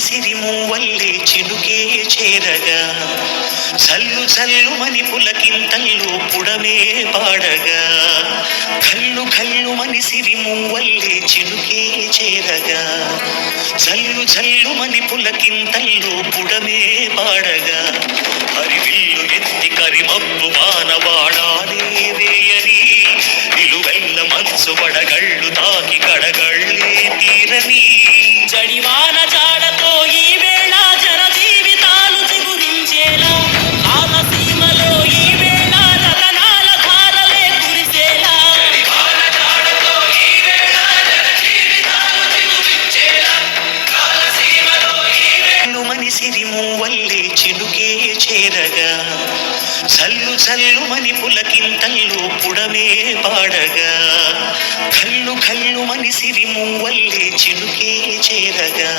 సిరిమూవల్లే చినుకే చేరగా జల్లు జల్లుమని పులకింతల్లో పుడమే పాడగా కల్లు కల్లుమని సిరిమూవల్లే చినుకే చేరగా జల్లు జల్లుమని పులకింతల్లో పుడమే పాడగా హరివిల్లు ఎత్తి కరిమబ్బు బాణబాణాలే వేయని నిలువెల్ల మనసు వడగళ్ళు తాకి కడగళ్ళే తీరని జడివాన జాడతో ఈ వేళ జన జీవితాలు చిగురించేలా కాలసీమలో ఈ వేళ రతనాల ధారలే కురిసేలా జడివాన జాడతో ఈ వేళ జన జీవితాలు చిగురించేలా కాలసీమలో ఈ వేళ సిరిమూవల్లే చినుకే చేరగా జల్లు జల్లుమని పులకింతల్లో పుడమే పాడగా కల్లు కల్లుమని సిరిమూవల్లే చినుకే చేరగా